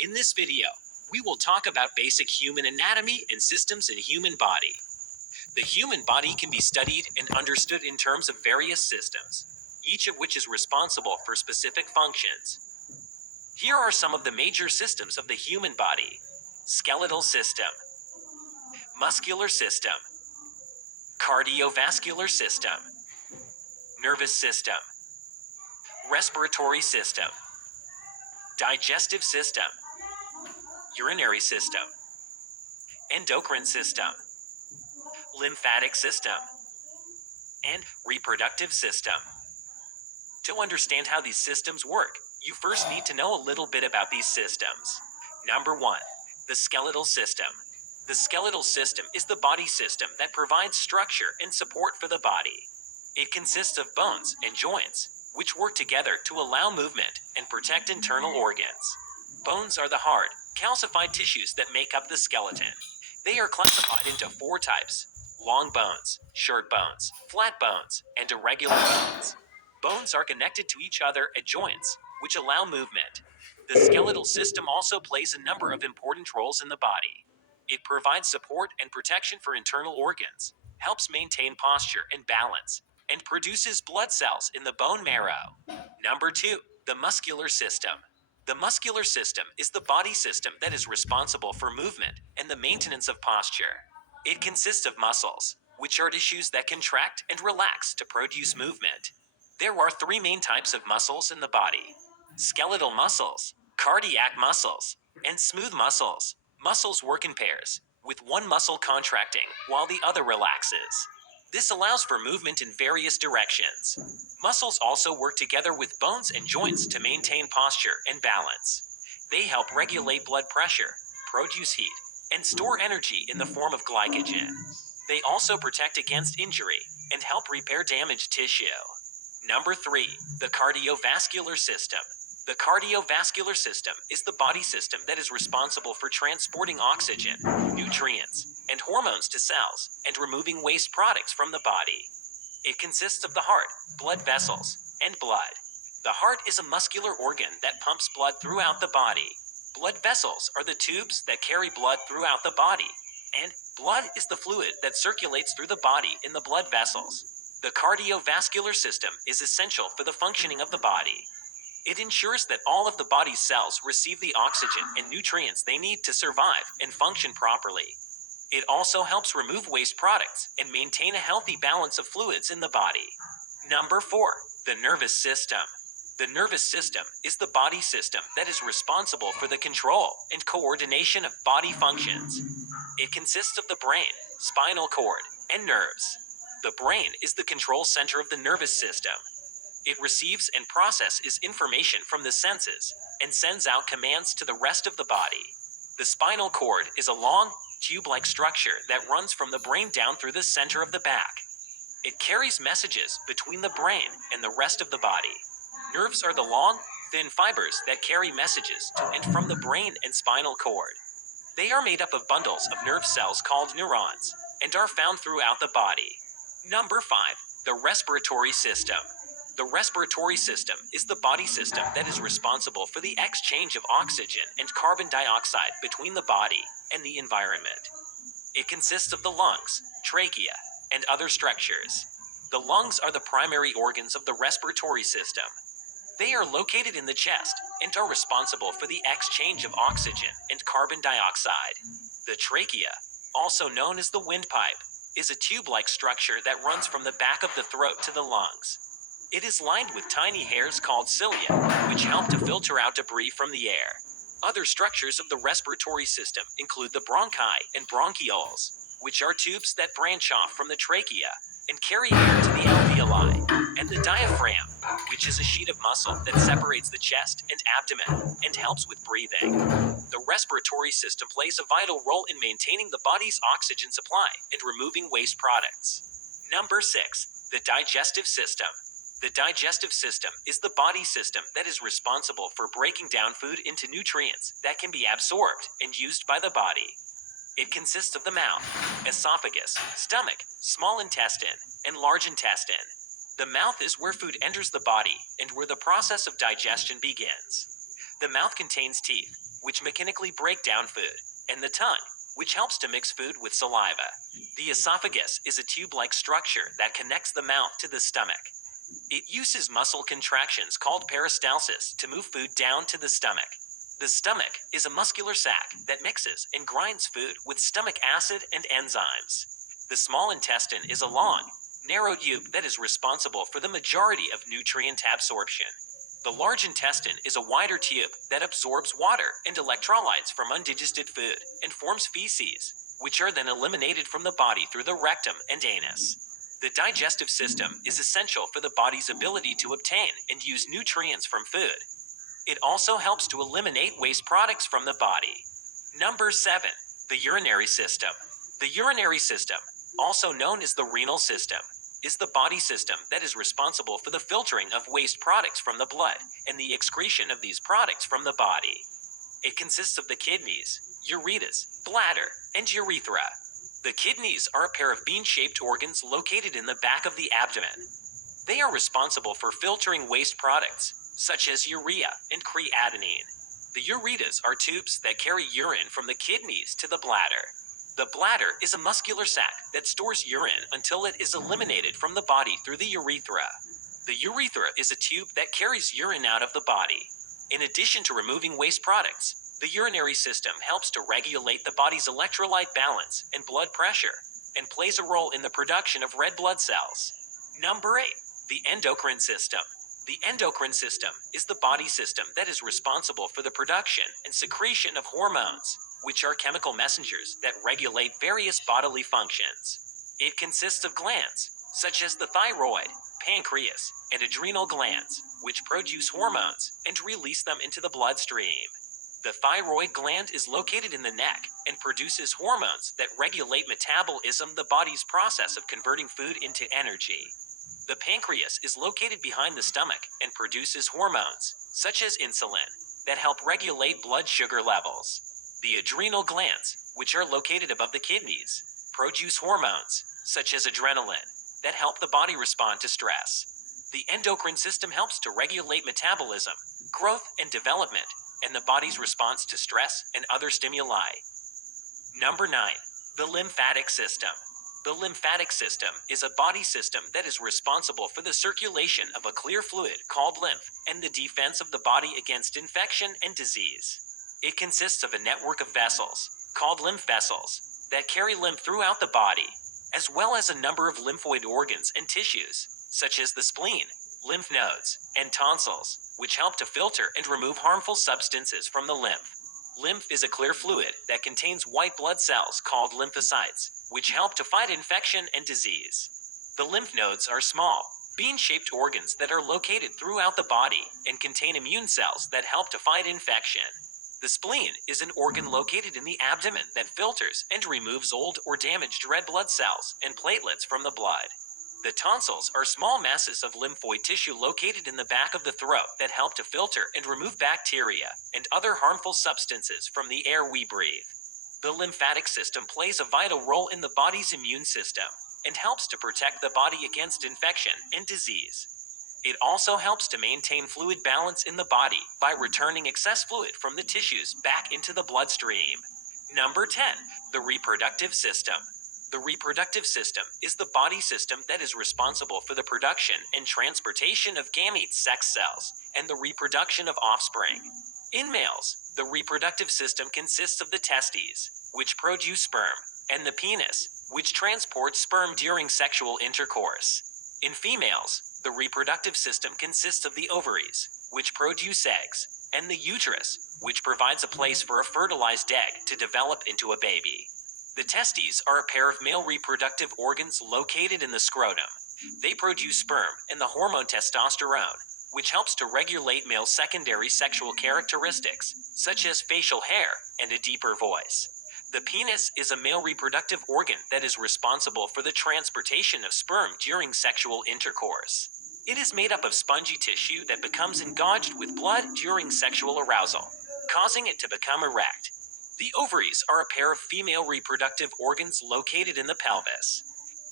In this video, we will talk about basic human anatomy and systems in human body. The human body can be studied and understood in terms of various systems, each of which is responsible for specific functions. Here are some of the major systems of the human body: skeletal system, muscular system, cardiovascular system, nervous system, respiratory system, digestive system, urinary system, endocrine system, lymphatic system, and reproductive system. To understand how these systems work, you first need to know a little bit about these systems. Number 1. The skeletal system. The skeletal system is the body system that provides structure and support for the body. It consists of bones and joints, which work together to allow movement and protect internal organs. Bones are the hard, calcified tissues that make up the skeleton. They are classified into 4 types: long bones, short bones, flat bones, and irregular bones. Bones are connected to each other at joints, which allow movement. The skeletal system also plays a number of important roles in the body. It provides support and protection for internal organs, helps maintain posture and balance, and produces blood cells in the bone marrow. Number 2. The muscular system. The muscular system is the body system that is responsible for movement and the maintenance of posture. It consists of muscles, which are tissues that contract and relax to produce movement. There are 3 main types of muscles in the body: skeletal muscles, cardiac muscles, and smooth muscles. Muscles work in pairs, with one muscle contracting while the other relaxes. This allows for movement in various directions. Muscles also work together with bones and joints to maintain posture and balance. They help regulate blood pressure, produce heat, and store energy in the form of glycogen. They also protect against injury and help repair damaged tissue. Number 3. The cardiovascular system. The cardiovascular system is the body system that is responsible for transporting oxygen, nutrients, and hormones to cells and removing waste products from the body. It consists of the heart, blood vessels, and blood. The heart is a muscular organ that pumps blood throughout the body. Blood vessels are the tubes that carry blood throughout the body, and blood is the fluid that circulates through the body in the blood vessels. The cardiovascular system is essential for the functioning of the body. It ensures that all of the body's cells receive the oxygen and nutrients they need to survive and function properly. It also helps remove waste products and maintain a healthy balance of fluids in the body. Number 4. The nervous system. The nervous system is the body system that is responsible for the control and coordination of body functions. It consists of the brain, spinal cord, and nerves. The brain is the control center of the nervous system. It receives and processes information from the senses and sends out commands to the rest of the body. The spinal cord is a long, tube-like structure that runs from the brain down through the center of the back. It carries messages between the brain and the rest of the body. Nerves are the long, thin fibers that carry messages to and from the brain and spinal cord. They are made up of bundles of nerve cells called neurons and are found throughout the body. Number 5. The respiratory system. The respiratory system is the body system that is responsible for the exchange of oxygen and carbon dioxide between the body and the environment. It consists of the lungs, trachea, and other structures. The lungs are the primary organs of the respiratory system. They are located in the chest and are responsible for the exchange of oxygen and carbon dioxide. The trachea, also known as the windpipe, is a tube-like structure that runs from the back of the throat to the lungs. It is lined with tiny hairs called cilia, which help to filter out debris from the air. Other structures of the respiratory system include the bronchi and bronchioles, which are tubes that branch off from the trachea and carry air to the alveoli, and the diaphragm, which is a sheet of muscle that separates the chest and abdomen and helps with breathing. The respiratory system plays a vital role in maintaining the body's oxygen supply and removing waste products. Number 6. The digestive system. The digestive system is the body system that is responsible for breaking down food into nutrients that can be absorbed and used by the body. It consists of the mouth, esophagus, stomach, small intestine, and large intestine. The mouth is where food enters the body and where the process of digestion begins. The mouth contains teeth, which mechanically break down food, and the tongue, which helps to mix food with saliva. The esophagus is a tube-like structure that connects the mouth to the stomach. It uses muscle contractions called peristalsis to move food down to the stomach. The stomach is a muscular sac that mixes and grinds food with stomach acid and enzymes. The small intestine is a long, narrow tube that is responsible for the majority of nutrient absorption. The large intestine is a wider tube that absorbs water and electrolytes from undigested food and forms feces, which are then eliminated from the body through the rectum and anus. The digestive system is essential for the body's ability to obtain and use nutrients from food. It also helps to eliminate waste products from the body. Number 7. The urinary system. The urinary system, also known as the renal system, is the body system that is responsible for the filtering of waste products from the blood and the excretion of these products from the body. It consists of the kidneys, ureters, bladder, and urethra. The kidneys are a pair of bean-shaped organs located in the back of the abdomen. They are responsible for filtering waste products, such as urea and creatinine. The ureters are tubes that carry urine from the kidneys to the bladder. The bladder is a muscular sac that stores urine until it is eliminated from the body through the urethra. The urethra is a tube that carries urine out of the body. In addition to removing waste products, the urinary system helps to regulate the body's electrolyte balance and blood pressure, and plays a role in the production of red blood cells. Number 8. The endocrine system. The endocrine system is the body system that is responsible for the production and secretion of hormones, which are chemical messengers that regulate various bodily functions. It consists of glands, such as the thyroid, pancreas, and adrenal glands, which produce hormones and release them into the bloodstream. The thyroid gland is located in the neck and produces hormones that regulate metabolism, the body's process of converting food into energy. The pancreas is located behind the stomach and produces hormones, such as insulin, that help regulate blood sugar levels. The adrenal glands, which are located above the kidneys, produce hormones, such as adrenaline, that help the body respond to stress. The endocrine system helps to regulate metabolism, growth and development, and the body's response to stress and other stimuli. Number 9. The lymphatic system. The lymphatic system is a body system that is responsible for the circulation of a clear fluid called lymph and the defense of the body against infection and disease. It consists of a network of vessels, called lymph vessels, that carry lymph throughout the body, as well as a number of lymphoid organs and tissues, such as the spleen, lymph nodes, and tonsils, which help to filter and remove harmful substances from the lymph. Lymph is a clear fluid that contains white blood cells called lymphocytes, which help to fight infection and disease. The lymph nodes are small, bean-shaped organs that are located throughout the body and contain immune cells that help to fight infection. The spleen is an organ located in the abdomen that filters and removes old or damaged red blood cells and platelets from the blood. The tonsils are small masses of lymphoid tissue located in the back of the throat that help to filter and remove bacteria and other harmful substances from the air we breathe. The lymphatic system plays a vital role in the body's immune system and helps to protect the body against infection and disease. It also helps to maintain fluid balance in the body by returning excess fluid from the tissues back into the bloodstream. Number 10. The reproductive system. The reproductive system is the body system that is responsible for the production and transportation of gametes, sex cells, and the reproduction of offspring. In males, the reproductive system consists of the testes, which produce sperm, and the penis, which transports sperm during sexual intercourse. In females, the reproductive system consists of the ovaries, which produce eggs, and the uterus, which provides a place for a fertilized egg to develop into a baby. The testes are a pair of male reproductive organs located in the scrotum. They produce sperm and the hormone testosterone, which helps to regulate male secondary sexual characteristics, such as facial hair and a deeper voice. The penis is a male reproductive organ that is responsible for the transportation of sperm during sexual intercourse. It is made up of spongy tissue that becomes engorged with blood during sexual arousal, causing it to become erect. The ovaries are a pair of female reproductive organs located in the pelvis.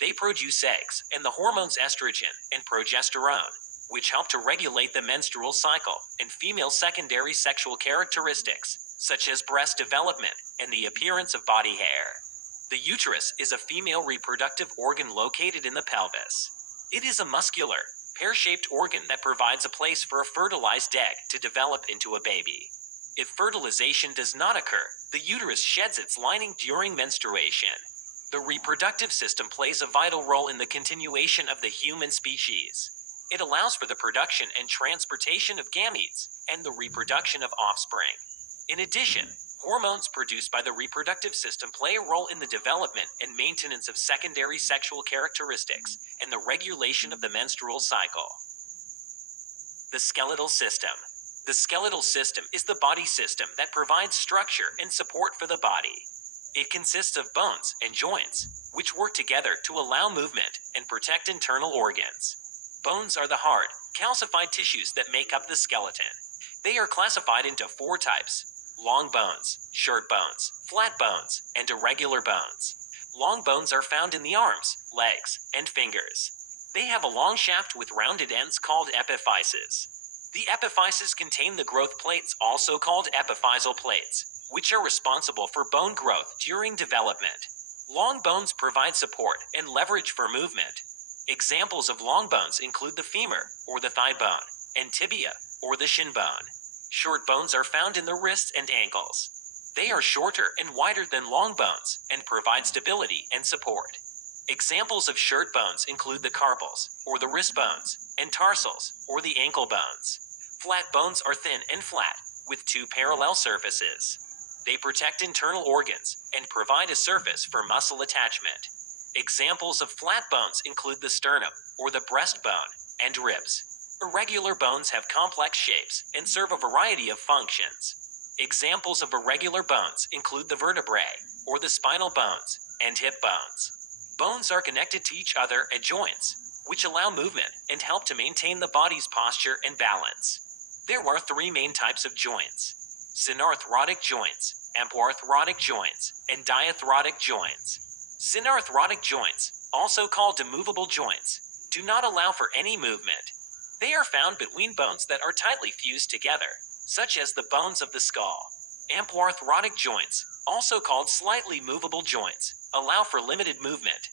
They produce eggs and the hormones estrogen and progesterone, which help to regulate the menstrual cycle, and female secondary sexual characteristics, such as breast development and the appearance of body hair. The uterus is a female reproductive organ located in the pelvis. It is a muscular, pear-shaped organ that provides a place for a fertilized egg to develop into a baby. If fertilization does not occur, the uterus sheds its lining during menstruation. The reproductive system plays a vital role in the continuation of the human species. It allows for the production and transportation of gametes and the reproduction of offspring. In addition, hormones produced by the reproductive system play a role in the development and maintenance of secondary sexual characteristics and the regulation of the menstrual cycle. The skeletal system. The skeletal system is the body system that provides structure and support for the body. It consists of bones and joints, which work together to allow movement and protect internal organs. Bones are the hard, calcified tissues that make up the skeleton. They are classified into 4 types: long bones, short bones, flat bones, and irregular bones. Long bones are found in the arms, legs, and fingers. They have a long shaft with rounded ends called epiphyses. The epiphyses contain the growth plates, also called epiphyseal plates, which are responsible for bone growth during development. Long bones provide support and leverage for movement. Examples of long bones include the femur, or the thigh bone, and tibia, or the shin bone. Short bones are found in the wrists and ankles. They are shorter and wider than long bones and provide stability and support. Examples of short bones include the carpals, or the wrist bones, and tarsals, or the ankle bones. Flat bones are thin and flat, with 2 parallel surfaces. They protect internal organs and provide a surface for muscle attachment. Examples of flat bones include the sternum, or the breastbone, and ribs. Irregular bones have complex shapes and serve a variety of functions. Examples of irregular bones include the vertebrae, or the spinal bones, and hip bones. Bones are connected to each other at joints, which allow movement and help to maintain the body's posture and balance. There are 3 main types of joints: synarthrotic joints, apoarthrotic joints, and diarthrotic joints. Synarthrotic joints, also called immovable joints, do not allow for any movement. They are found between bones that are tightly fused together, such as the bones of the skull. Apoarthrotic joints, also called slightly movable joints, allow for limited movement.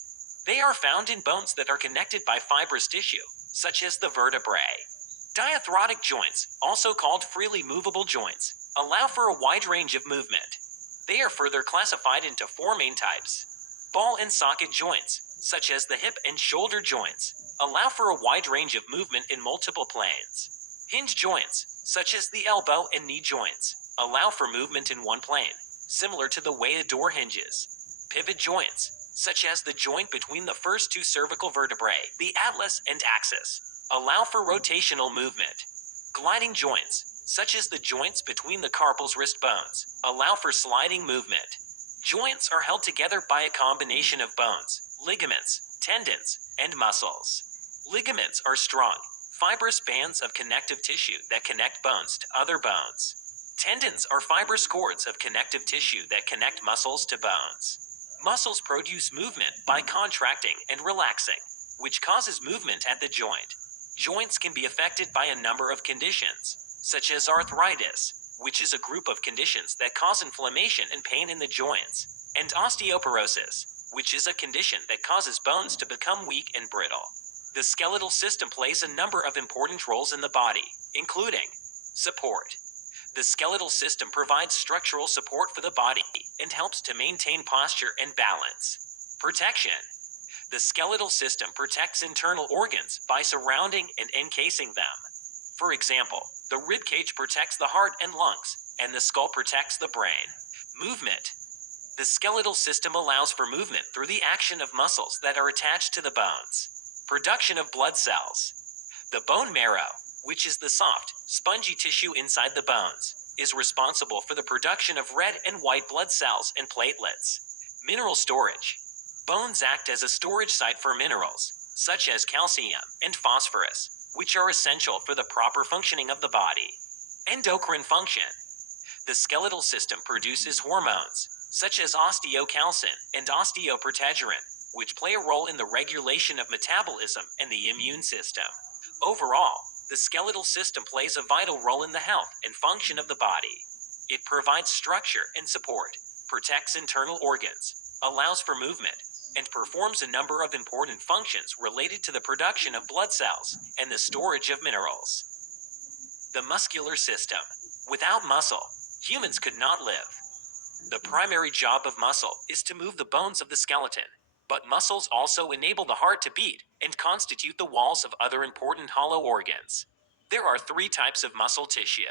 They are found in bones that are connected by fibrous tissue, such as the vertebrae. Diarthrotic joints, also called freely movable joints, allow for a wide range of movement. They are further classified into 4 main types. Ball and socket joints, such as the hip and shoulder joints, allow for a wide range of movement in multiple planes. Hinge joints, such as the elbow and knee joints, allow for movement in one plane, similar to the way a door hinges. Pivot joints, such as the joint between the first 2 cervical vertebrae, the atlas and axis, allow for rotational movement. Gliding joints, such as the joints between the carpal's wrist bones, allow for sliding movement. Joints are held together by a combination of bones, ligaments, tendons, and muscles. Ligaments are strong, fibrous bands of connective tissue that connect bones to other bones. Tendons are fibrous cords of connective tissue that connect muscles to bones. Muscles produce movement by contracting and relaxing, which causes movement at the joint. Joints can be affected by a number of conditions, such as arthritis, which is a group of conditions that cause inflammation and pain in the joints, and osteoporosis, which is a condition that causes bones to become weak and brittle. The skeletal system plays a number of important roles in the body, including support. The skeletal system provides structural support for the body and helps to maintain posture and balance. Protection. The skeletal system protects internal organs by surrounding and encasing them. For example, the rib cage protects the heart and lungs, and the skull protects the brain. Movement. The skeletal system allows for movement through the action of muscles that are attached to the bones. Production of blood cells. The bone marrow, which is the soft, spongy tissue inside the bones, is responsible for the production of red and white blood cells and platelets. Mineral storage. Bones act as a storage site for minerals, such as calcium and phosphorus, which are essential for the proper functioning of the body. Endocrine function. The skeletal system produces hormones, such as osteocalcin and osteoprogesterone, which play a role in the regulation of metabolism and the immune system. Overall, the skeletal system plays a vital role in the health and function of the body. It provides structure and support, protects internal organs, allows for movement, and performs a number of important functions related to the production of blood cells and the storage of minerals. The muscular system. Without muscle, humans could not live. The primary job of muscle is to move the bones of the skeleton, but muscles also enable the heart to beat and constitute the walls of other important hollow organs. There are 3 types of muscle tissue.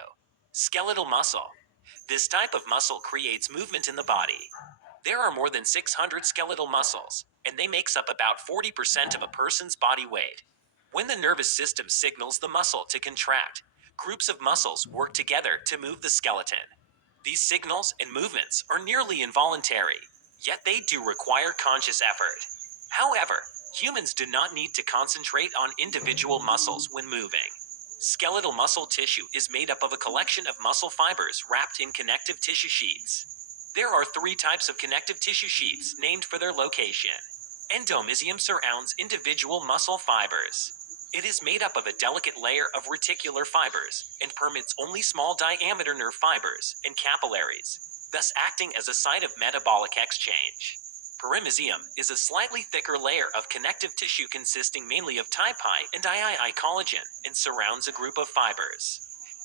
Skeletal muscle. This type of muscle creates movement in the body. There are more than 600 skeletal muscles, and they makes up about 40% of a person's body weight. When the nervous system signals the muscle to contract, groups of muscles work together to move the skeleton. These signals and movements are nearly involuntary, yet they do require conscious effort. However, humans do not need to concentrate on individual muscles when moving. Skeletal muscle tissue is made up of a collection of muscle fibers wrapped in connective tissue sheaths. There are 3 types of connective tissue sheaths named for their location. Endomysium surrounds individual muscle fibers. It is made up of a delicate layer of reticular fibers and permits only small diameter nerve fibers and capillaries, thus acting as a site of metabolic exchange. Paramecium is a slightly thicker layer of connective tissue consisting mainly of type I and III collagen and surrounds a group of fibers.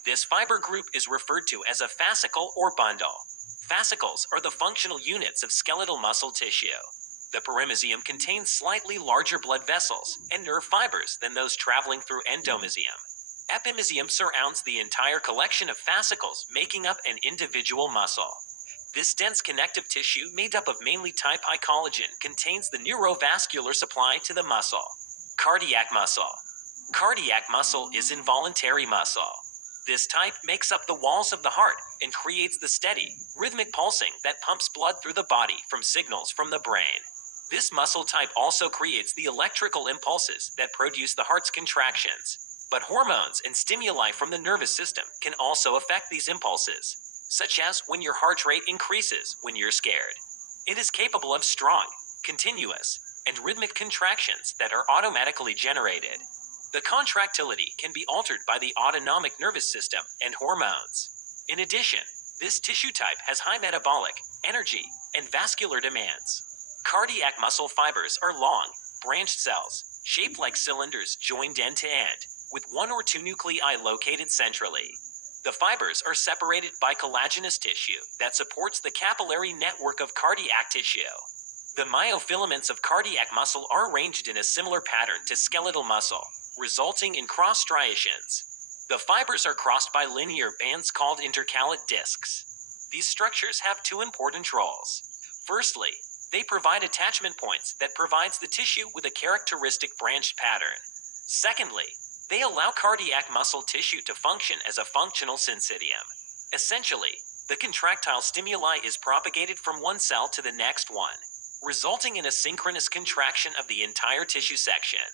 This fiber group is referred to as a fascicle or bundle. Fascicles are the functional units of skeletal muscle tissue. The paramecium contains slightly larger blood vessels and nerve fibers than those traveling through endomysium. Epimysium surrounds the entire collection of fascicles, making up an individual muscle. This dense connective tissue, made up of mainly type I collagen, contains the neurovascular supply to the muscle. Cardiac muscle. Cardiac muscle is involuntary muscle. This type makes up the walls of the heart and creates the steady, rhythmic pulsing that pumps blood through the body from signals from the brain. This muscle type also creates the electrical impulses that produce the heart's contractions. But hormones and stimuli from the nervous system can also affect these impulses, such as when your heart rate increases when you're scared. It is capable of strong, continuous, and rhythmic contractions that are automatically generated. The contractility can be altered by the autonomic nervous system and hormones. In addition, this tissue type has high metabolic, energy, and vascular demands. Cardiac muscle fibers are long, branched cells, shaped like cylinders joined end to end, with 1 or 2 nuclei located centrally. The fibers are separated by collagenous tissue that supports the capillary network of cardiac tissue. The myofilaments of cardiac muscle are arranged in a similar pattern to skeletal muscle, resulting in cross striations. The fibers are crossed by linear bands called intercalate discs. These structures have 2 important roles. Firstly, they provide attachment points that provides the tissue with a characteristic branched pattern. Secondly, they allow cardiac muscle tissue to function as a functional syncytium. Essentially, the contractile stimuli is propagated from one cell to the next one, resulting in a synchronous contraction of the entire tissue section.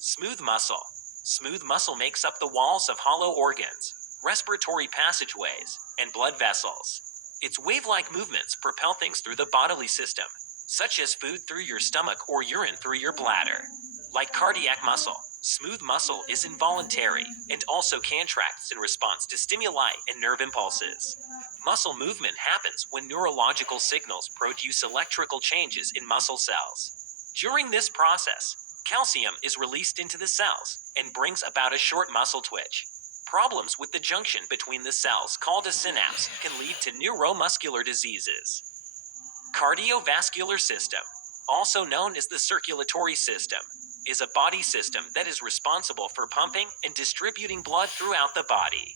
Smooth muscle. Smooth muscle makes up the walls of hollow organs, respiratory passageways, and blood vessels. Its wave-like movements propel things through the bodily system, such as food through your stomach or urine through your bladder. Like cardiac muscle, smooth muscle is involuntary and also contracts in response to stimuli and nerve impulses. Muscle movement happens when neurological signals produce electrical changes in muscle cells. During this process, calcium is released into the cells and brings about a short muscle twitch. Problems with the junction between the cells, called a synapse, can lead to neuromuscular diseases. Cardiovascular system, also known as the circulatory system, is a body system that is responsible for pumping and distributing blood throughout the body.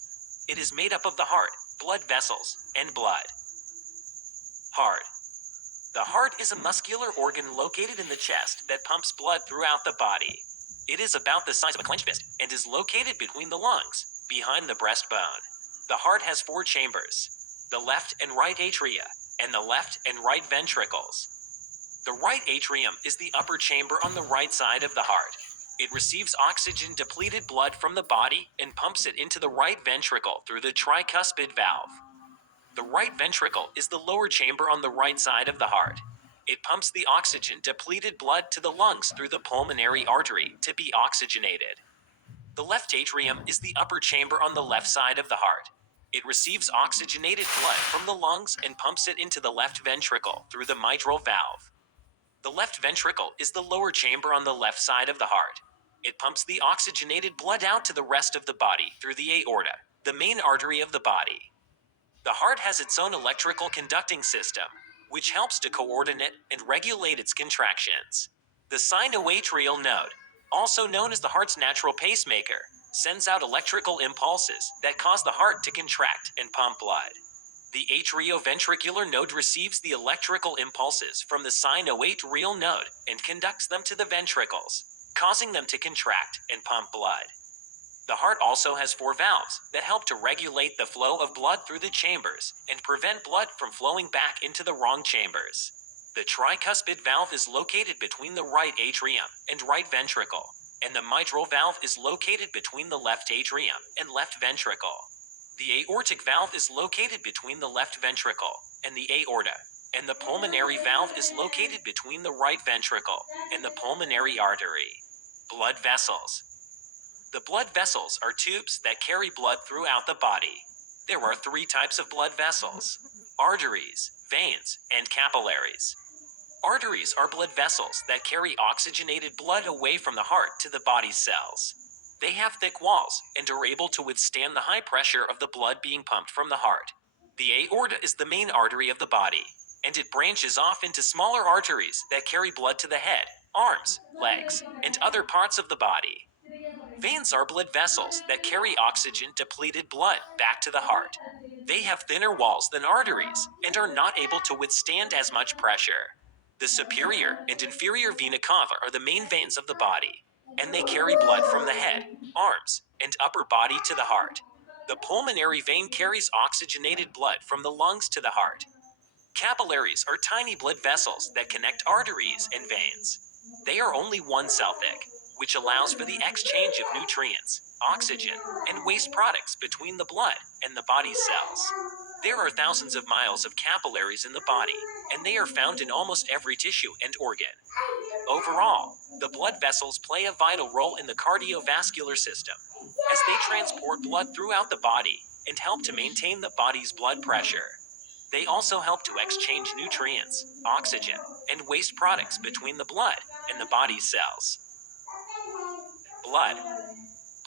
It is made up of the heart, blood vessels, and blood. Heart. The heart is a muscular organ located in the chest that pumps blood throughout the body. It is about the size of a clenched fist and is located between the lungs, behind the breastbone. The heart has 4 chambers: the left and right atria, and the left and right ventricles. The right atrium is the upper chamber on the right side of the heart. It receives oxygen-depleted blood from the body and pumps it into the right ventricle through the tricuspid valve. The right ventricle is the lower chamber on the right side of the heart. It pumps the oxygen-depleted blood to the lungs through the pulmonary artery to be oxygenated. The left atrium is the upper chamber on the left side of the heart. It receives oxygenated blood from the lungs and pumps it into the left ventricle through the mitral valve. The left ventricle is the lower chamber on the left side of the heart. It pumps the oxygenated blood out to the rest of the body through the aorta, the main artery of the body. The heart has its own electrical conducting system, which helps to coordinate and regulate its contractions. The sinoatrial node, also known as the heart's natural pacemaker, sends out electrical impulses that cause the heart to contract and pump blood. The atrioventricular node receives the electrical impulses from the sinoatrial node and conducts them to the ventricles, causing them to contract and pump blood. The heart also has 4 valves that help to regulate the flow of blood through the chambers and prevent blood from flowing back into the wrong chambers. The tricuspid valve is located between the right atrium and right ventricle, and the mitral valve is located between the left atrium and left ventricle. The aortic valve is located between the left ventricle and the aorta, and the pulmonary valve is located between the right ventricle and the pulmonary artery. Blood vessels. The blood vessels are tubes that carry blood throughout the body. There are 3 types of blood vessels: arteries, veins, and capillaries. Arteries are blood vessels that carry oxygenated blood away from the heart to the body's cells. They have thick walls and are able to withstand the high pressure of the blood being pumped from the heart. The aorta is the main artery of the body, and it branches off into smaller arteries that carry blood to the head, arms, legs, and other parts of the body. Veins are blood vessels that carry oxygen-depleted blood back to the heart. They have thinner walls than arteries and are not able to withstand as much pressure. The superior and inferior vena cava are the main veins of the body, and they carry blood from the head, arms, and upper body to the heart. The pulmonary vein carries oxygenated blood from the lungs to the heart. Capillaries are tiny blood vessels that connect arteries and veins. They are only 1 cell thick, which allows for the exchange of nutrients, oxygen, and waste products between the blood and the body's cells. There are thousands of miles of capillaries in the body, and they are found in almost every tissue and organ. Overall, the blood vessels play a vital role in the cardiovascular system, as they transport blood throughout the body and help to maintain the body's blood pressure. They also help to exchange nutrients, oxygen, and waste products between the blood and the body's cells. Blood.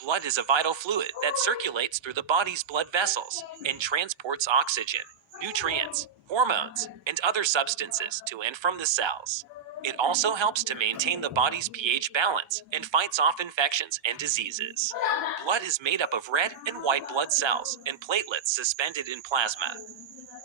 Blood is a vital fluid that circulates through the body's blood vessels and transports oxygen, nutrients, hormones, and other substances to and from the cells. It also helps to maintain the body's pH balance and fights off infections and diseases. Blood is made up of red and white blood cells and platelets suspended in plasma.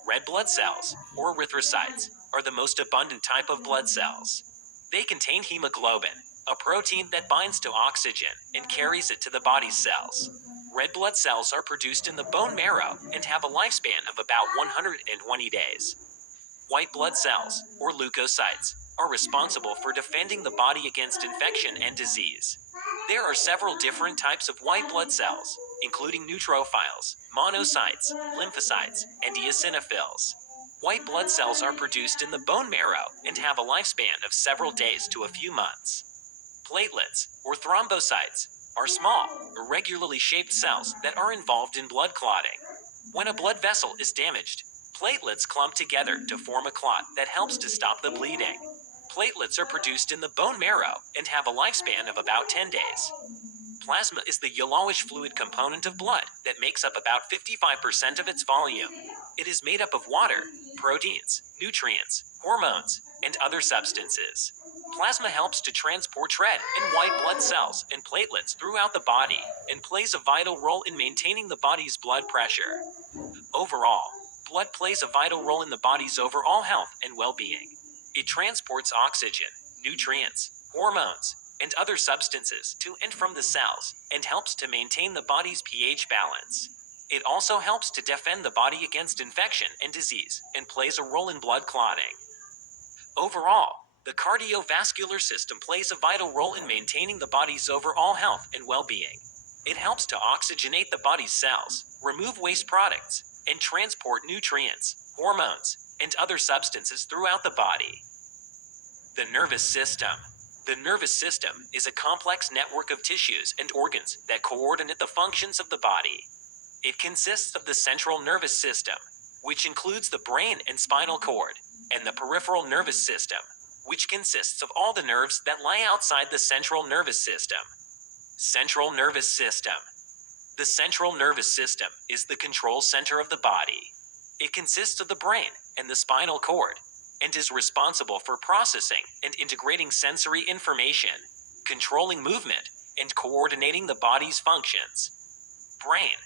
Red blood cells, or erythrocytes, are the most abundant type of blood cells. They contain hemoglobin, a protein that binds to oxygen and carries it to the body's cells. Red blood cells are produced in the bone marrow and have a lifespan of about 120 days. White blood cells, or leukocytes, are responsible for defending the body against infection and disease. There are several different types of white blood cells, including neutrophiles, monocytes, lymphocytes, and eosinophils. White blood cells are produced in the bone marrow and have a lifespan of several days to a few months. Platelets, or thrombocytes, are small, irregularly shaped cells that are involved in blood clotting. When a blood vessel is damaged, platelets clump together to form a clot that helps to stop the bleeding. Platelets are produced in the bone marrow and have a lifespan of about 10 days. Plasma is the yellowish fluid component of blood that makes up about 55% of its volume. It is made up of water, proteins, nutrients, hormones, and other substances. Plasma helps to transport red and white blood cells and platelets throughout the body and plays a vital role in maintaining the body's blood pressure. Overall, blood plays a vital role in the body's overall health and well-being. It transports oxygen, nutrients, hormones, and other substances to and from the cells and helps to maintain the body's pH balance. It also helps to defend the body against infection and disease and plays a role in blood clotting. Overall, the cardiovascular system plays a vital role in maintaining the body's overall health and well-being. It helps to oxygenate the body's cells, remove waste products, and transport nutrients, hormones, and other substances throughout the body. The nervous system. The nervous system is a complex network of tissues and organs that coordinate the functions of the body. It consists of the central nervous system, which includes the brain and spinal cord, and the peripheral nervous system, which consists of all the nerves that lie outside the central nervous system. Central nervous system. The central nervous system is the control center of the body. It consists of the brain and the spinal cord, and is responsible for processing and integrating sensory information, controlling movement, and coordinating the body's functions. Brain.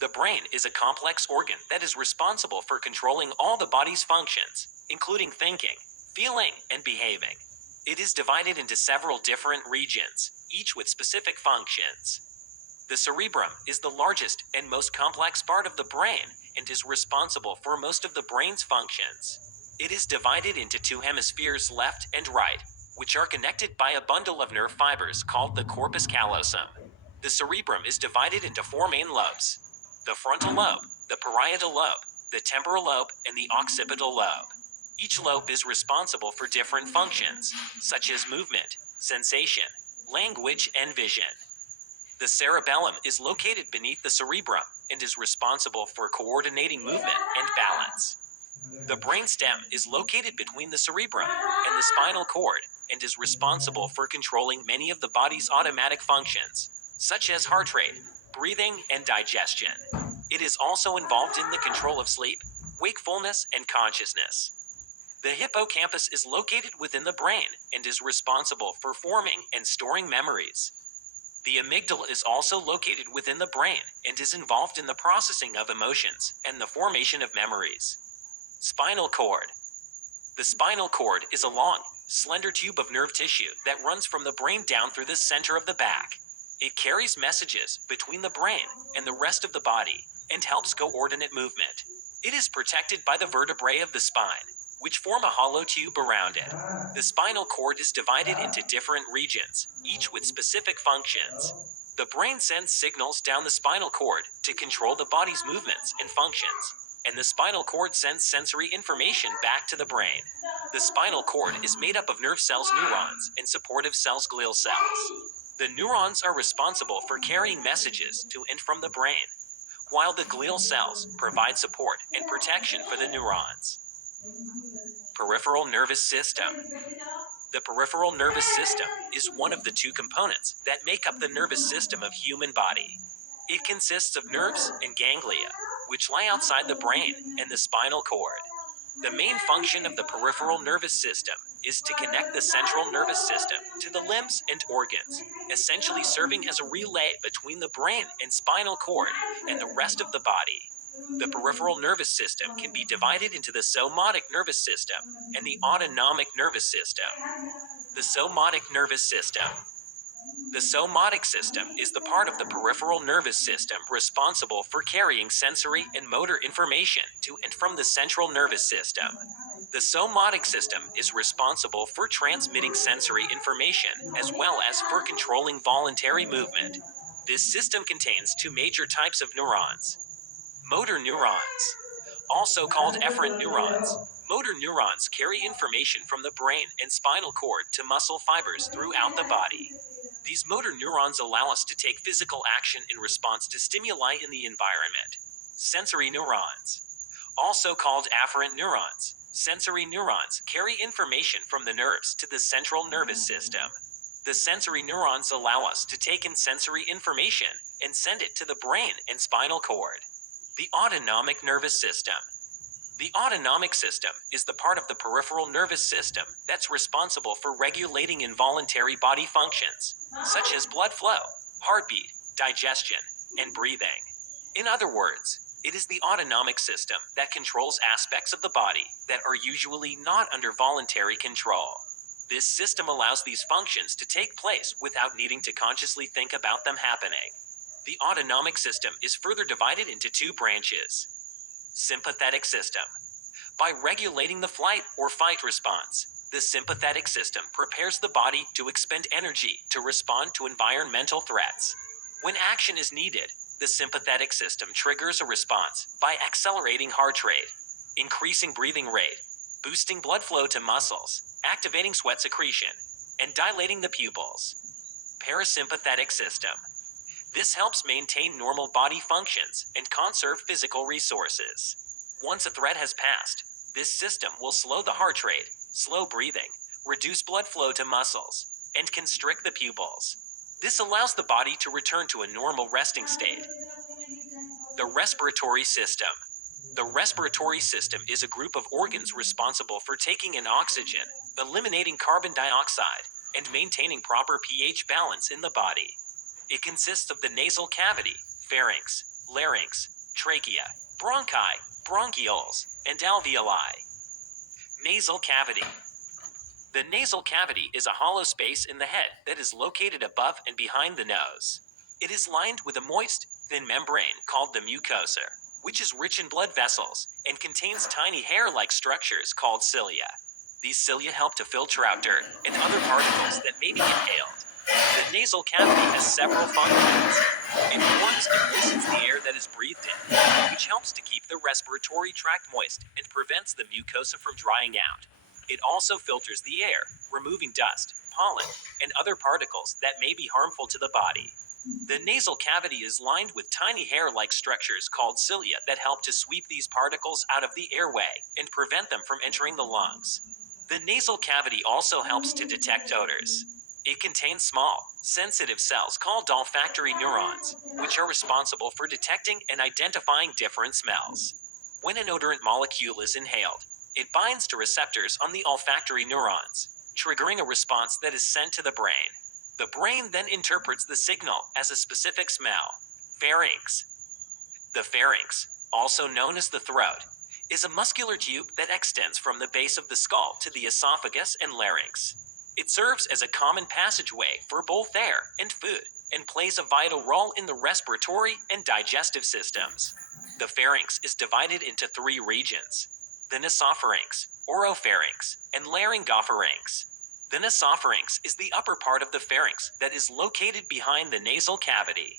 The brain is a complex organ that is responsible for controlling all the body's functions, including thinking, feeling, and behaving. It is divided into several different regions, each with specific functions. The cerebrum is the largest and most complex part of the brain and is responsible for most of the brain's functions. It is divided into two hemispheres, left and right, which are connected by a bundle of nerve fibers called the corpus callosum. The cerebrum is divided into four main lobes: the frontal lobe, the parietal lobe, the temporal lobe, and the occipital lobe. Each lobe is responsible for different functions, such as movement, sensation, language, and vision. The cerebellum is located beneath the cerebrum and is responsible for coordinating movement and balance. The brainstem is located between the cerebrum and the spinal cord and is responsible for controlling many of the body's automatic functions, such as heart rate, breathing, and digestion. It is also involved in the control of sleep, wakefulness, and consciousness. The hippocampus is located within the brain and is responsible for forming and storing memories. The amygdala is also located within the brain and is involved in the processing of emotions and the formation of memories. Spinal cord. The spinal cord is a long, slender tube of nerve tissue that runs from the brain down through the center of the back. It carries messages between the brain and the rest of the body and helps coordinate movement. It is protected by the vertebrae of the spine, which form a hollow tube around it. The spinal cord is divided into different regions, each with specific functions. The brain sends signals down the spinal cord to control the body's movements and functions, and the spinal cord sends sensory information back to the brain. The spinal cord is made up of nerve cells, neurons, and supportive cells, glial cells. The neurons are responsible for carrying messages to and from the brain, while the glial cells provide support and protection for the neurons. Peripheral nervous system. The peripheral nervous system is one of the two components that make up the nervous system of human body. It consists of nerves and ganglia, which lie outside the brain and the spinal cord. The main function of the peripheral nervous system is to connect the central nervous system to the limbs and organs, essentially serving as a relay between the brain and spinal cord and the rest of the body. The peripheral nervous system can be divided into the somatic nervous system and the autonomic nervous system. The somatic nervous system. The somatic system is the part of the peripheral nervous system responsible for carrying sensory and motor information to and from the central nervous system. The somatic system is responsible for transmitting sensory information as well as for controlling voluntary movement. This system contains two major types of neurons. Motor neurons, also called efferent neurons. Motor neurons carry information from the brain and spinal cord to muscle fibers throughout the body. These motor neurons allow us to take physical action in response to stimuli in the environment. Sensory neurons, also called afferent neurons. Sensory neurons carry information from the nerves to the central nervous system. The sensory neurons allow us to take in sensory information and send it to the brain and spinal cord. The autonomic nervous system. The autonomic system is the part of the peripheral nervous system that's responsible for regulating involuntary body functions, such as blood flow, heartbeat, digestion, and breathing. In other words, it is the autonomic system that controls aspects of the body that are usually not under voluntary control. This system allows these functions to take place without needing to consciously think about them happening. The autonomic system is further divided into two branches. Sympathetic system. By regulating the flight or fight response, the sympathetic system prepares the body to expend energy to respond to environmental threats. When action is needed, the sympathetic system triggers a response by accelerating heart rate, increasing breathing rate, boosting blood flow to muscles, activating sweat secretion, and dilating the pupils. Parasympathetic system. This helps maintain normal body functions and conserve physical resources. Once a threat has passed, this system will slow the heart rate, slow breathing, reduce blood flow to muscles, and constrict the pupils. This allows the body to return to a normal resting state. The respiratory system. The respiratory system is a group of organs responsible for taking in oxygen, eliminating carbon dioxide, and maintaining proper pH balance in the body. It consists of the nasal cavity, pharynx, larynx, trachea, bronchi, bronchioles, and alveoli. Nasal cavity. The nasal cavity is a hollow space in the head that is located above and behind the nose. It is lined with a moist, thin membrane called the mucosa, which is rich in blood vessels and contains tiny hair-like structures called cilia. These cilia help to filter out dirt and other particles that may be inhaled. The nasal cavity has several functions. It warms and moistens the air that is breathed in, which helps to keep the respiratory tract moist and prevents the mucosa from drying out. It also filters the air, removing dust, pollen, and other particles that may be harmful to the body. The nasal cavity is lined with tiny hair-like structures called cilia that help to sweep these particles out of the airway and prevent them from entering the lungs. The nasal cavity also helps to detect odors. It contains small, sensitive cells called olfactory neurons, which are responsible for detecting and identifying different smells. When an odorant molecule is inhaled, it binds to receptors on the olfactory neurons, triggering a response that is sent to the brain. The brain then interprets the signal as a specific smell. Pharynx. The pharynx, also known as the throat, is a muscular tube that extends from the base of the skull to the esophagus and larynx. It serves as a common passageway for both air and food and plays a vital role in the respiratory and digestive systems. The pharynx is divided into three regions: the nasopharynx, oropharynx, and laryngopharynx. The nasopharynx is the upper part of the pharynx that is located behind the nasal cavity.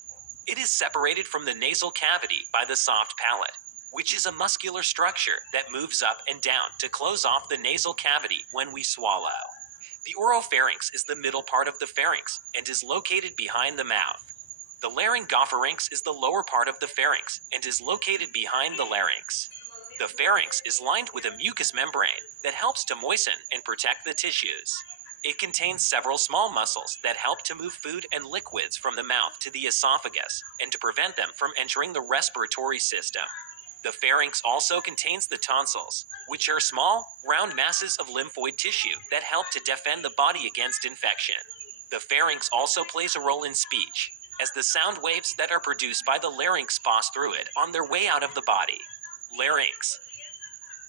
It is separated from the nasal cavity by the soft palate, which is a muscular structure that moves up and down to close off the nasal cavity when we swallow. The oropharynx is the middle part of the pharynx and is located behind the mouth. The laryngopharynx is the lower part of the pharynx and is located behind the larynx. The pharynx is lined with a mucous membrane that helps to moisten and protect the tissues. It contains several small muscles that help to move food and liquids from the mouth to the esophagus and to prevent them from entering the respiratory system. The pharynx also contains the tonsils, which are small, round masses of lymphoid tissue that help to defend the body against infection. The pharynx also plays a role in speech, as the sound waves that are produced by the larynx pass through it on their way out of the body. Larynx.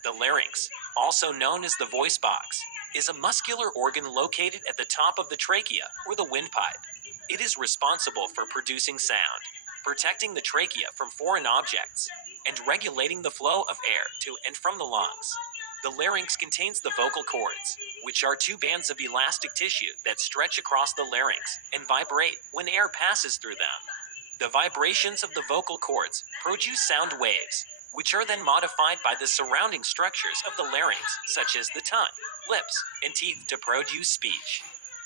The larynx, also known as the voice box, is a muscular organ located at the top of the trachea or the windpipe. It is responsible for producing sound, protecting the trachea from foreign objects, and regulating the flow of air to and from the lungs. The larynx contains the vocal cords, which are two bands of elastic tissue that stretch across the larynx and vibrate when air passes through them. The vibrations of the vocal cords produce sound waves, which are then modified by the surrounding structures of the larynx, such as the tongue, lips, and teeth, to produce speech.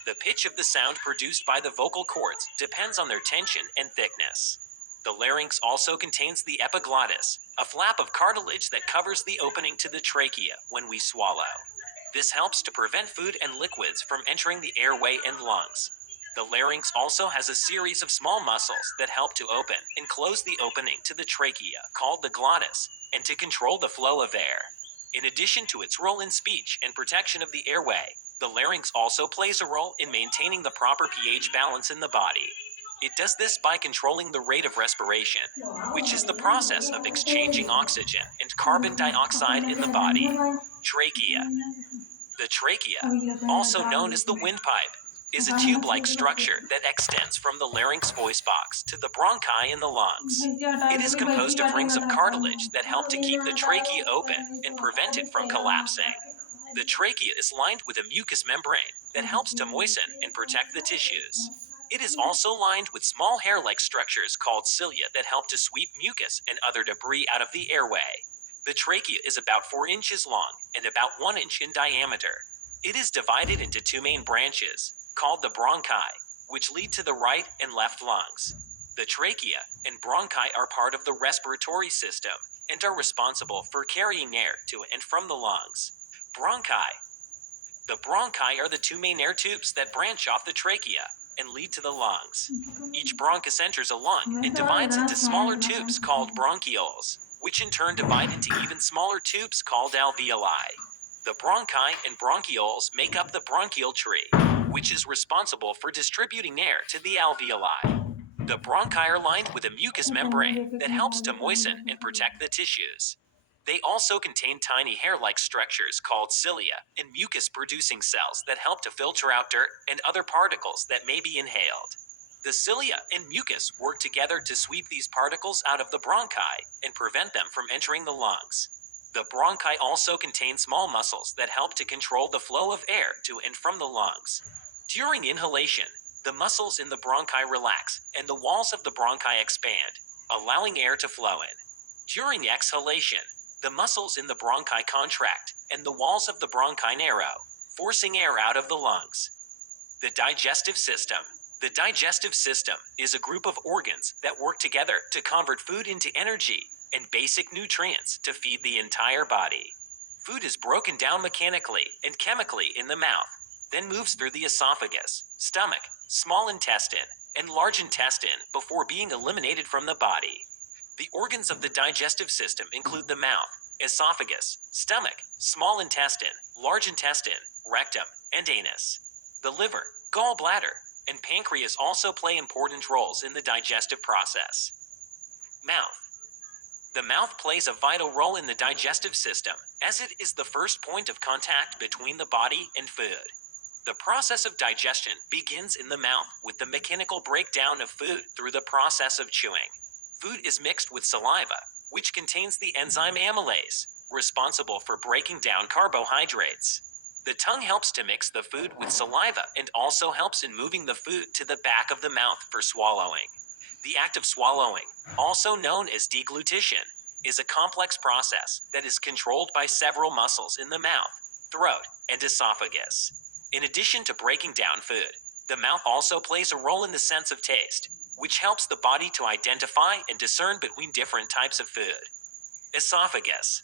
The pitch of the sound produced by the vocal cords depends on their tension and thickness. The larynx also contains the epiglottis, a flap of cartilage that covers the opening to the trachea when we swallow. This helps to prevent food and liquids from entering the airway and lungs. The larynx also has a series of small muscles that help to open and close the opening to the trachea, called the glottis, and to control the flow of air. In addition to its role in speech and protection of the airway, the larynx also plays a role in maintaining the proper pH balance in the body. It does this by controlling the rate of respiration, which is the process of exchanging oxygen and carbon dioxide in the body. Trachea. The trachea, also known as the windpipe, is a tube-like structure that extends from the larynx voice box to the bronchi in the lungs. It is composed of rings of cartilage that help to keep the trachea open and prevent it from collapsing. The trachea is lined with a mucous membrane that helps to moisten and protect the tissues. It is also lined with small hair-like structures called cilia that help to sweep mucus and other debris out of the airway. The trachea is about 4 inches long and about 1 inch in diameter. It is divided into two main branches, called the bronchi, which lead to the right and left lungs. The trachea and bronchi are part of the respiratory system and are responsible for carrying air to and from the lungs. Bronchi. The bronchi are the two main air tubes that branch off the trachea and lead to the lungs. Each bronchus enters a lung and divides into smaller tubes called bronchioles, which in turn divide into even smaller tubes called alveoli. The bronchi and bronchioles make up the bronchial tree, which is responsible for distributing air to the alveoli. The bronchi are lined with a mucous membrane that helps to moisten and protect the tissues. They also contain tiny hair-like structures called cilia and mucus-producing cells that help to filter out dirt and other particles that may be inhaled. The cilia and mucus work together to sweep these particles out of the bronchi and prevent them from entering the lungs. The bronchi also contain small muscles that help to control the flow of air to and from the lungs. During inhalation, the muscles in the bronchi relax and the walls of the bronchi expand, allowing air to flow in. During exhalation, the muscles in the bronchi contract and the walls of the bronchi narrow, forcing air out of the lungs. The digestive system. The digestive system is a group of organs that work together to convert food into energy and basic nutrients to feed the entire body. Food is broken down mechanically and chemically in the mouth, then moves through the esophagus, stomach, small intestine, and large intestine before being eliminated from the body. The organs of the digestive system include the mouth, esophagus, stomach, small intestine, large intestine, rectum, and anus. The liver, gallbladder, and pancreas also play important roles in the digestive process. Mouth. The mouth plays a vital role in the digestive system, as it is the first point of contact between the body and food. The process of digestion begins in the mouth with the mechanical breakdown of food through the process of chewing. Food is mixed with saliva, which contains the enzyme amylase, responsible for breaking down carbohydrates. The tongue helps to mix the food with saliva and also helps in moving the food to the back of the mouth for swallowing. The act of swallowing, also known as deglutition, is a complex process that is controlled by several muscles in the mouth, throat, and esophagus. In addition to breaking down food, the mouth also plays a role in the sense of taste, which helps the body to identify and discern between different types of food. Esophagus.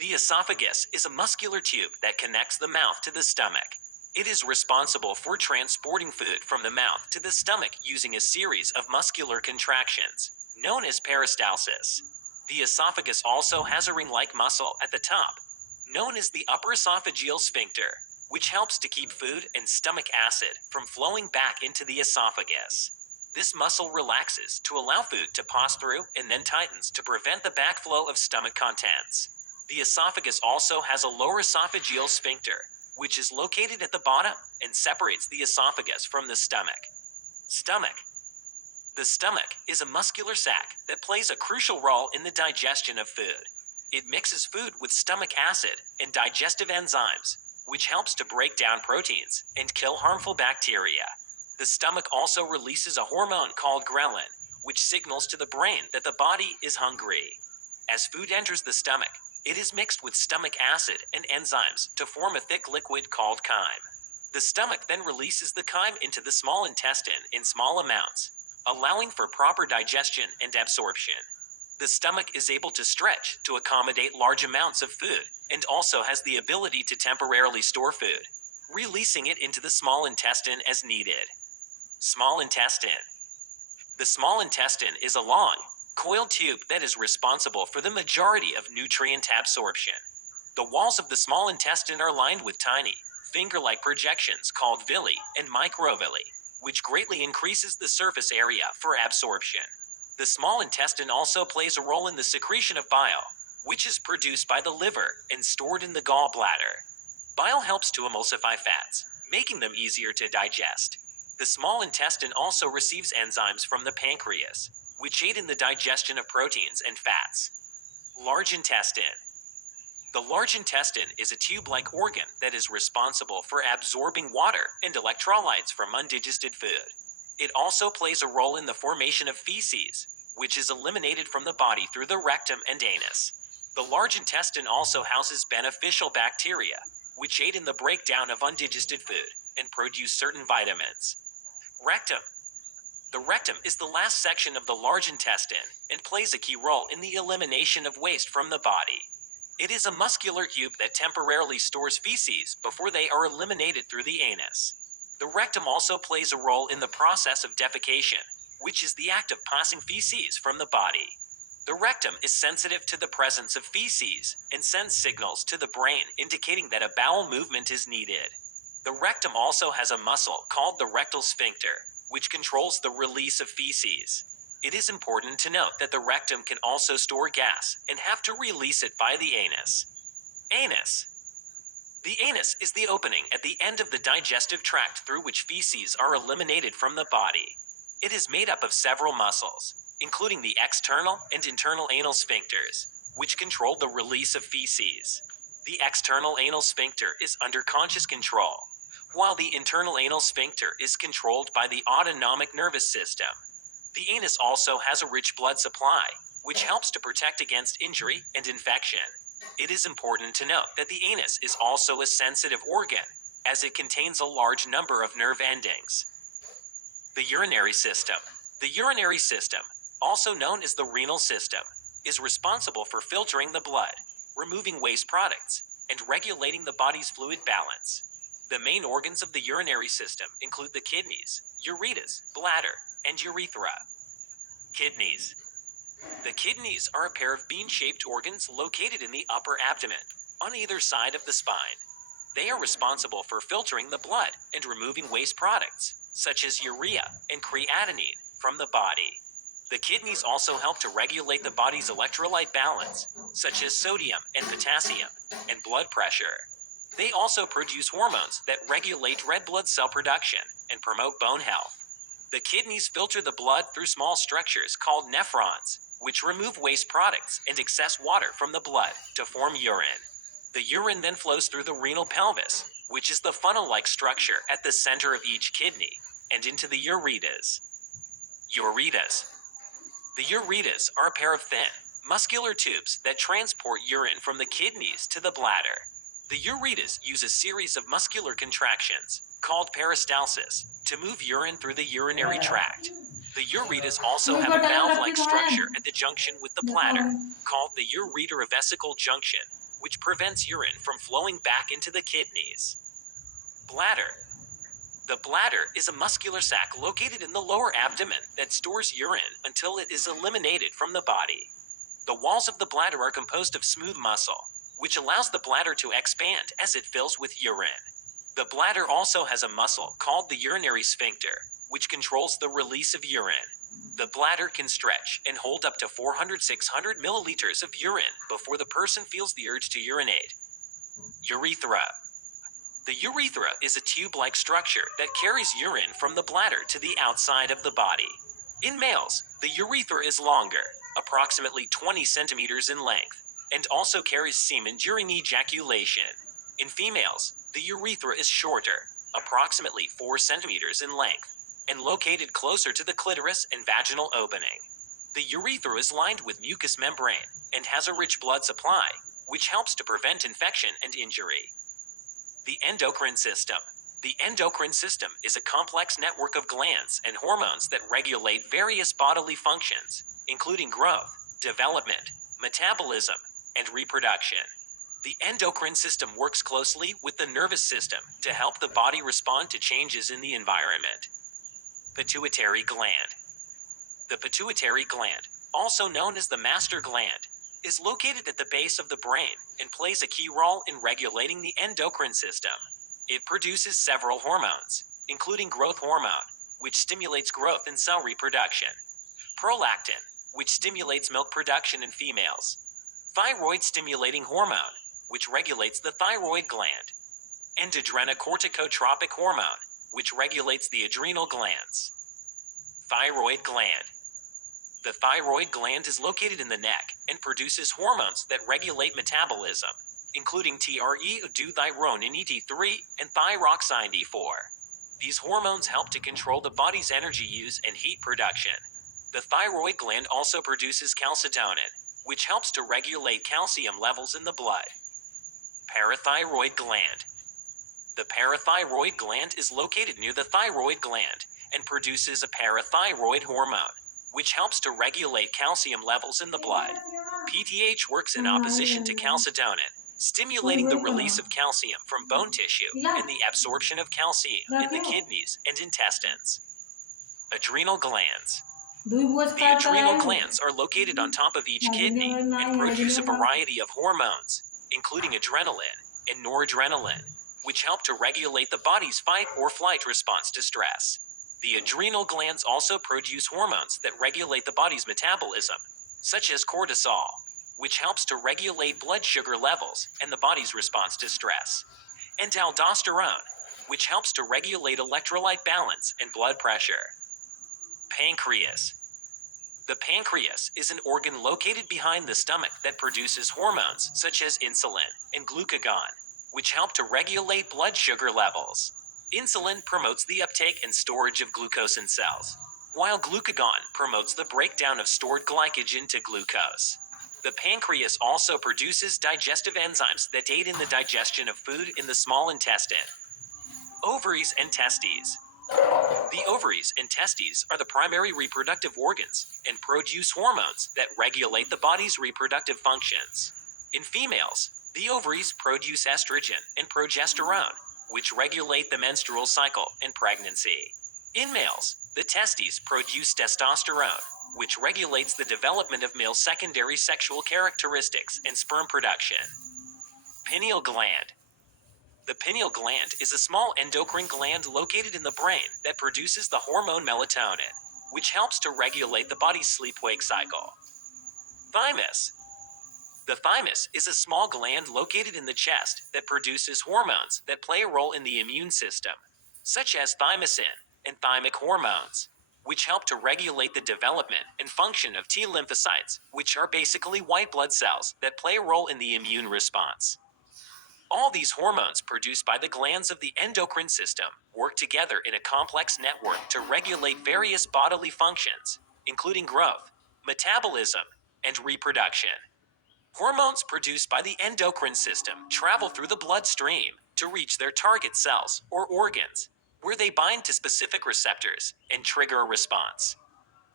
The esophagus is a muscular tube that connects the mouth to the stomach. It is responsible for transporting food from the mouth to the stomach using a series of muscular contractions, known as peristalsis. The esophagus also has a ring-like muscle at the top, known as the upper esophageal sphincter, which helps to keep food and stomach acid from flowing back into the esophagus. This muscle relaxes to allow food to pass through and then tightens to prevent the backflow of stomach contents. The esophagus also has a lower esophageal sphincter, which is located at the bottom and separates the esophagus from the stomach. Stomach. The stomach is a muscular sac that plays a crucial role in the digestion of food. It mixes food with stomach acid and digestive enzymes, which helps to break down proteins and kill harmful bacteria. The stomach also releases a hormone called ghrelin, which signals to the brain that the body is hungry. As food enters the stomach, it is mixed with stomach acid and enzymes to form a thick liquid called chyme. The stomach then releases the chyme into the small intestine in small amounts, allowing for proper digestion and absorption. The stomach is able to stretch to accommodate large amounts of food and also has the ability to temporarily store food, releasing it into the small intestine as needed. Small intestine. The small intestine is a long, coiled tube that is responsible for the majority of nutrient absorption. The walls of the small intestine are lined with tiny, finger-like projections called villi and microvilli, which greatly increases the surface area for absorption. The small intestine also plays a role in the secretion of bile, which is produced by the liver and stored in the gallbladder. Bile helps to emulsify fats, making them easier to digest. The small intestine also receives enzymes from the pancreas, which aid in the digestion of proteins and fats. Large intestine. The large intestine is a tube-like organ that is responsible for absorbing water and electrolytes from undigested food. It also plays a role in the formation of feces, which is eliminated from the body through the rectum and anus. The large intestine also houses beneficial bacteria, which aid in the breakdown of undigested food and produce certain vitamins. Rectum. The rectum is the last section of the large intestine and plays a key role in the elimination of waste from the body. It is a muscular tube that temporarily stores feces before they are eliminated through the anus. The rectum also plays a role in the process of defecation, which is the act of passing feces from the body. The rectum is sensitive to the presence of feces and sends signals to the brain indicating that a bowel movement is needed. The rectum also has a muscle called the rectal sphincter, which controls the release of feces. It is important to note that the rectum can also store gas and have to release it via the anus. Anus. The anus is the opening at the end of the digestive tract through which feces are eliminated from the body. It is made up of several muscles, including the external and internal anal sphincters, which control the release of feces. The external anal sphincter is under conscious control, while the internal anal sphincter is controlled by the autonomic nervous system. The anus also has a rich blood supply, which helps to protect against injury and infection. It is important to note that the anus is also a sensitive organ, as it contains a large number of nerve endings. The urinary system. The urinary system, also known as the renal system, is responsible for filtering the blood, removing waste products, and regulating the body's fluid balance. The main organs of the urinary system include the kidneys, ureters, bladder, and urethra. Kidneys. The kidneys are a pair of bean-shaped organs located in the upper abdomen, on either side of the spine. They are responsible for filtering the blood and removing waste products, such as urea and creatinine, from the body. The kidneys also help to regulate the body's electrolyte balance, such as sodium and potassium, and blood pressure. They also produce hormones that regulate red blood cell production and promote bone health. The kidneys filter the blood through small structures called nephrons, which remove waste products and excess water from the blood to form urine. The urine then flows through the renal pelvis, which is the funnel-like structure at the center of each kidney, and into the ureters. Ureters. The ureters are a pair of thin, muscular tubes that transport urine from the kidneys to the bladder. The ureters use a series of muscular contractions, called peristalsis, to move urine through the urinary tract. The ureters also have a valve-like structure at the junction with the bladder, called the ureterovesical junction, which prevents urine from flowing back into the kidneys. Bladder. The bladder is a muscular sac located in the lower abdomen that stores urine until it is eliminated from the body. The walls of the bladder are composed of smooth muscle, which allows the bladder to expand as it fills with urine. The bladder also has a muscle called the urinary sphincter, which controls the release of urine. The bladder can stretch and hold up to 400-600 milliliters of urine before the person feels the urge to urinate. Urethra. The urethra is a tube-like structure that carries urine from the bladder to the outside of the body. In males, the urethra is longer, approximately 20 centimeters in length, and also carries semen during ejaculation. In females, the urethra is shorter, approximately 4 centimeters in length, and located closer to the clitoris and vaginal opening. The urethra is lined with mucous membrane and has a rich blood supply, which helps to prevent infection and injury. The endocrine system. The endocrine system is a complex network of glands and hormones that regulate various bodily functions, including growth, development, metabolism, and reproduction. The endocrine system works closely with the nervous system to help the body respond to changes in the environment. Pituitary gland. The pituitary gland, also known as the master gland, is located at the base of the brain and plays a key role in regulating the endocrine system. It produces several hormones, including growth hormone, which stimulates growth and cell reproduction, prolactin, which stimulates milk production in females, thyroid-stimulating hormone, which regulates the thyroid gland, and adrenocorticotropic hormone, which regulates the adrenal glands. Thyroid gland. The thyroid gland is located in the neck and produces hormones that regulate metabolism, including TRE-euthyronin ET3 and thyroxine D4. These hormones help to control the body's energy use and heat production. The thyroid gland also produces calcitonin, which helps to regulate calcium levels in the blood. Parathyroid gland. The parathyroid gland is located near the thyroid gland and produces a parathyroid hormone, which helps to regulate calcium levels in the blood. PTH works in opposition to calcitonin, stimulating the release of calcium from bone tissue and the absorption of calcium in the kidneys and intestines. Adrenal glands. The adrenal glands are located on top of each kidney and produce a variety of hormones, including adrenaline and noradrenaline, which help to regulate the body's fight or flight response to stress. The adrenal glands also produce hormones that regulate the body's metabolism, such as cortisol, which helps to regulate blood sugar levels and the body's response to stress, and aldosterone, which helps to regulate electrolyte balance and blood pressure. Pancreas. The pancreas is an organ located behind the stomach that produces hormones such as insulin and glucagon, which help to regulate blood sugar levels. Insulin promotes the uptake and storage of glucose in cells, while glucagon promotes the breakdown of stored glycogen to glucose. The pancreas also produces digestive enzymes that aid in the digestion of food in the small intestine. Ovaries and testes. The ovaries and testes are the primary reproductive organs and produce hormones that regulate the body's reproductive functions. In females, the ovaries produce estrogen and progesterone, which regulate the menstrual cycle and pregnancy. In males, the testes produce testosterone, which regulates the development of male secondary sexual characteristics and sperm production. Pineal gland. The pineal gland is a small endocrine gland located in the brain that produces the hormone melatonin, which helps to regulate the body's sleep-wake cycle. Thymus. The thymus is a small gland located in the chest that produces hormones that play a role in the immune system, such as thymosin and thymic hormones, which help to regulate the development and function of T lymphocytes, which are basically white blood cells that play a role in the immune response. All these hormones produced by the glands of the endocrine system work together in a complex network to regulate various bodily functions, including growth, metabolism, and reproduction. Hormones produced by the endocrine system travel through the bloodstream to reach their target cells or organs, where they bind to specific receptors and trigger a response.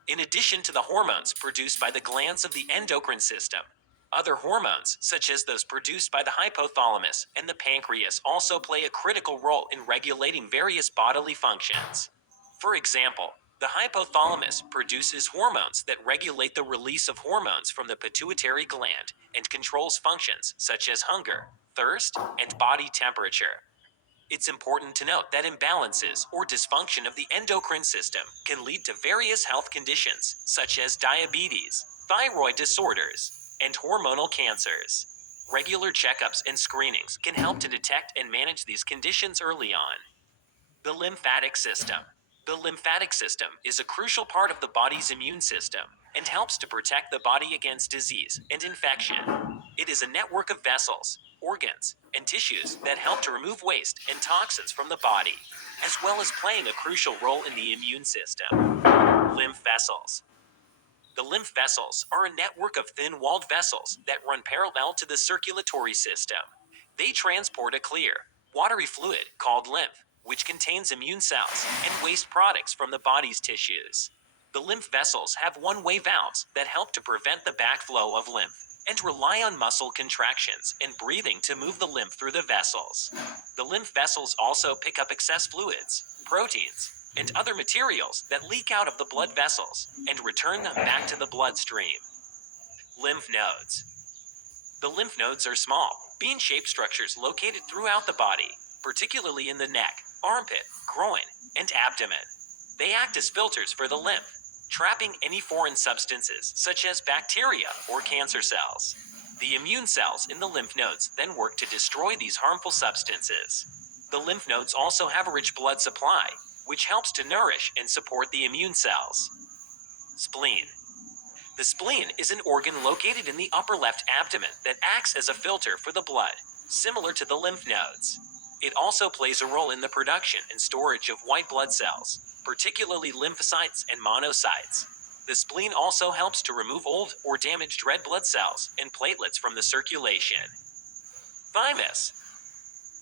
In addition to the hormones produced by the glands of the endocrine system, other hormones, such as those produced by the hypothalamus and the pancreas, also play a critical role in regulating various bodily functions. For example, the hypothalamus produces hormones that regulate the release of hormones from the pituitary gland and controls functions such as hunger, thirst, and body temperature. It's important to note that imbalances or dysfunction of the endocrine system can lead to various health conditions such as diabetes, thyroid disorders, and hormonal cancers. Regular checkups and screenings can help to detect and manage these conditions early on. The lymphatic system. The lymphatic system is a crucial part of the body's immune system and helps to protect the body against disease and infection. It is a network of vessels, organs, and tissues that help to remove waste and toxins from the body, as well as playing a crucial role in the immune system. Lymph vessels. The lymph vessels are a network of thin-walled vessels that run parallel to the circulatory system. They transport a clear, watery fluid called lymph, which contains immune cells and waste products from the body's tissues. The lymph vessels have one-way valves that help to prevent the backflow of lymph and rely on muscle contractions and breathing to move the lymph through the vessels. The lymph vessels also pick up excess fluids, proteins, and other materials that leak out of the blood vessels and return them back to the bloodstream. Lymph nodes. The lymph nodes are small, bean-shaped structures located throughout the body, particularly in the neck, armpit, groin, and abdomen. They act as filters for the lymph, trapping any foreign substances such as bacteria or cancer cells. The immune cells in the lymph nodes then work to destroy these harmful substances. The lymph nodes also have a rich blood supply, which helps to nourish and support the immune cells. Spleen. The spleen is an organ located in the upper left abdomen that acts as a filter for the blood, similar to the lymph nodes. It also plays a role in the production and storage of white blood cells, particularly lymphocytes and monocytes. The spleen also helps to remove old or damaged red blood cells and platelets from the circulation. Thymus.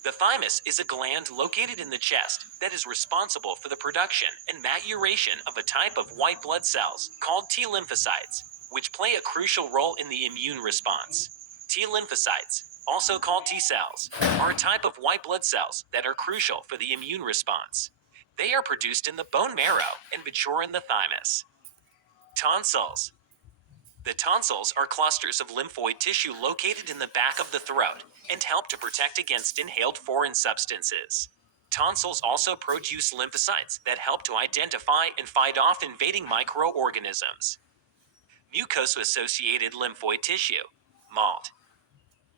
The thymus is a gland located in the chest that is responsible for the production and maturation of a type of white blood cells called T lymphocytes, which play a crucial role in the immune response. T lymphocytes, also called T cells, are a type of white blood cells that are crucial for the immune response. They are produced in the bone marrow and mature in the thymus. Tonsils. The tonsils are clusters of lymphoid tissue located in the back of the throat and help to protect against inhaled foreign substances. Tonsils also produce lymphocytes that help to identify and fight off invading microorganisms. Mucosa-associated lymphoid tissue, MALT.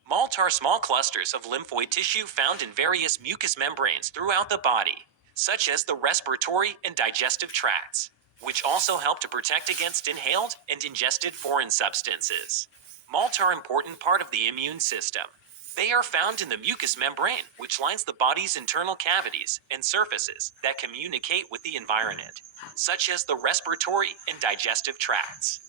MALT are small clusters of lymphoid tissue found in various mucous membranes throughout the body, such as the respiratory and digestive tracts, which also help to protect against inhaled and ingested foreign substances. MALT are an important part of the immune system. They are found in the mucous membrane, which lines the body's internal cavities and surfaces that communicate with the environment, such as the respiratory and digestive tracts.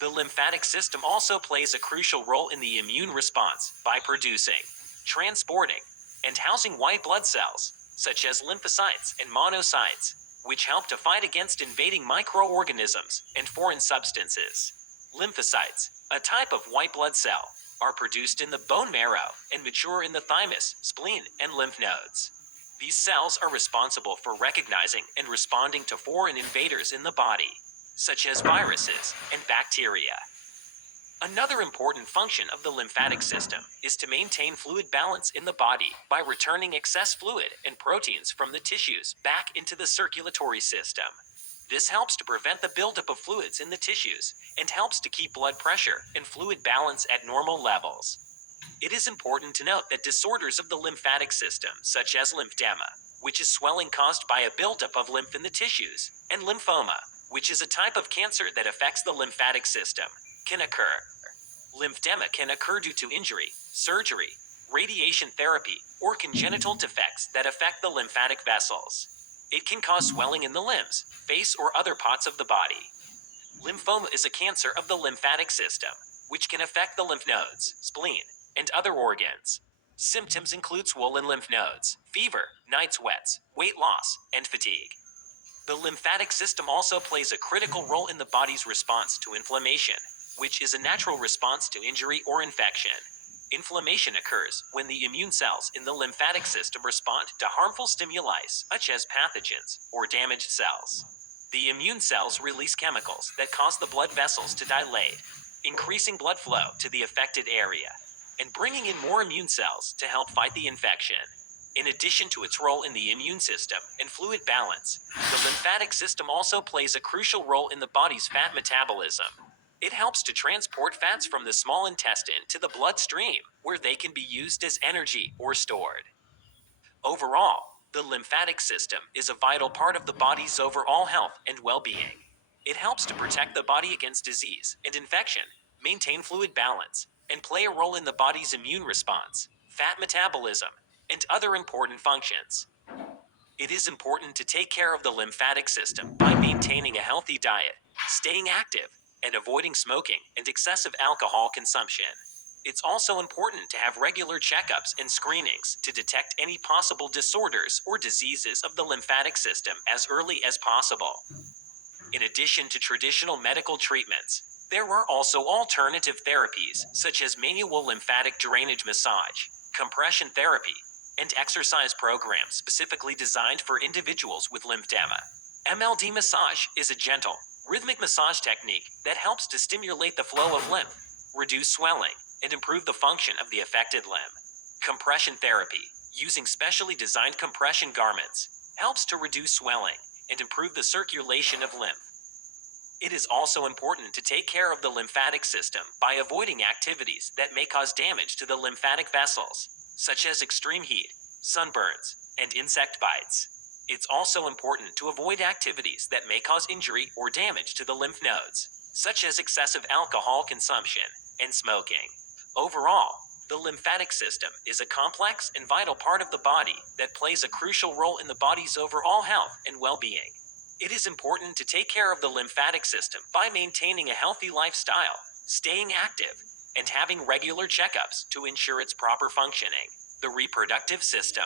The lymphatic system also plays a crucial role in the immune response by producing, transporting, and housing white blood cells, such as lymphocytes and monocytes, which help to fight against invading microorganisms and foreign substances. Lymphocytes, a type of white blood cell, are produced in the bone marrow and mature in the thymus, spleen, and lymph nodes. These cells are responsible for recognizing and responding to foreign invaders in the body, such as viruses and bacteria. Another important function of the lymphatic system is to maintain fluid balance in the body by returning excess fluid and proteins from the tissues back into the circulatory system. This helps to prevent the buildup of fluids in the tissues and helps to keep blood pressure and fluid balance at normal levels. It is important to note that disorders of the lymphatic system, such as lymphedema, which is swelling caused by a buildup of lymph in the tissues, and lymphoma, which is a type of cancer that affects the lymphatic system, can occur. Lymphedema can occur due to injury, surgery, radiation therapy, or congenital defects that affect the lymphatic vessels. It can cause swelling in the limbs, face, or other parts of the body. Lymphoma is a cancer of the lymphatic system, which can affect the lymph nodes, spleen, and other organs. Symptoms include swollen lymph nodes, fever, night sweats, weight loss, and fatigue. The lymphatic system also plays a critical role in the body's response to inflammation, which is a natural response to injury or infection. Inflammation occurs when the immune cells in the lymphatic system respond to harmful stimuli such as pathogens or damaged cells. The immune cells release chemicals that cause the blood vessels to dilate, increasing blood flow to the affected area, and bringing in more immune cells to help fight the infection. In addition to its role in the immune system and fluid balance, the lymphatic system also plays a crucial role in the body's fat metabolism. It helps to transport fats from the small intestine to the bloodstream, where they can be used as energy or stored. Overall, the lymphatic system is a vital part of the body's overall health and well-being. It helps to protect the body against disease and infection, maintain fluid balance, and play a role in the body's immune response, fat metabolism, and other important functions. It is important to take care of the lymphatic system by maintaining a healthy diet, staying active, and avoiding smoking and excessive alcohol consumption. It's also important to have regular checkups and screenings to detect any possible disorders or diseases of the lymphatic system as early as possible. In addition to traditional medical treatments, there are also alternative therapies such as manual lymphatic drainage massage, compression therapy, and exercise programs specifically designed for individuals with lymphedema. MLD massage is a gentle, rhythmic massage technique that helps to stimulate the flow of lymph, reduce swelling, and improve the function of the affected limb. Compression therapy, using specially designed compression garments, helps to reduce swelling and improve the circulation of lymph. It is also important to take care of the lymphatic system by avoiding activities that may cause damage to the lymphatic vessels, such as extreme heat, sunburns, and insect bites. It's also important to avoid activities that may cause injury or damage to the lymph nodes, such as excessive alcohol consumption and smoking. Overall, the lymphatic system is a complex and vital part of the body that plays a crucial role in the body's overall health and well-being. It is important to take care of the lymphatic system by maintaining a healthy lifestyle, staying active, and having regular checkups to ensure its proper functioning. The reproductive system.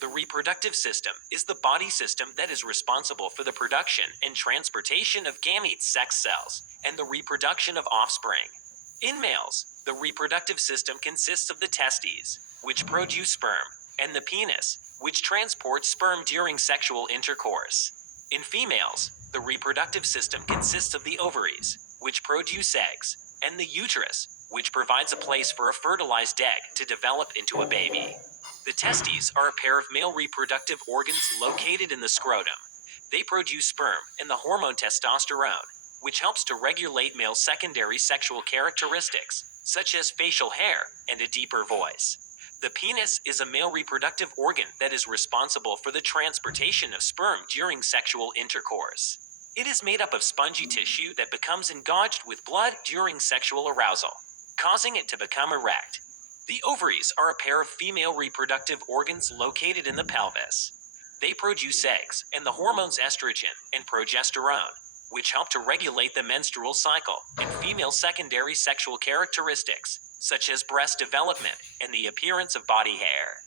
The reproductive system is the body system that is responsible for the production and transportation of gametes, sex cells, and the reproduction of offspring. In males, the reproductive system consists of the testes, which produce sperm, and the penis, which transports sperm during sexual intercourse. In females, the reproductive system consists of the ovaries, which produce eggs, and the uterus, which provides a place for a fertilized egg to develop into a baby. The testes are a pair of male reproductive organs located in the scrotum. They produce sperm and the hormone testosterone, which helps to regulate male secondary sexual characteristics, such as facial hair and a deeper voice. The penis is a male reproductive organ that is responsible for the transportation of sperm during sexual intercourse. It is made up of spongy tissue that becomes engorged with blood during sexual arousal, causing it to become erect. The ovaries are a pair of female reproductive organs located in the pelvis. They produce eggs and the hormones estrogen and progesterone, which help to regulate the menstrual cycle and female secondary sexual characteristics, such as breast development and the appearance of body hair.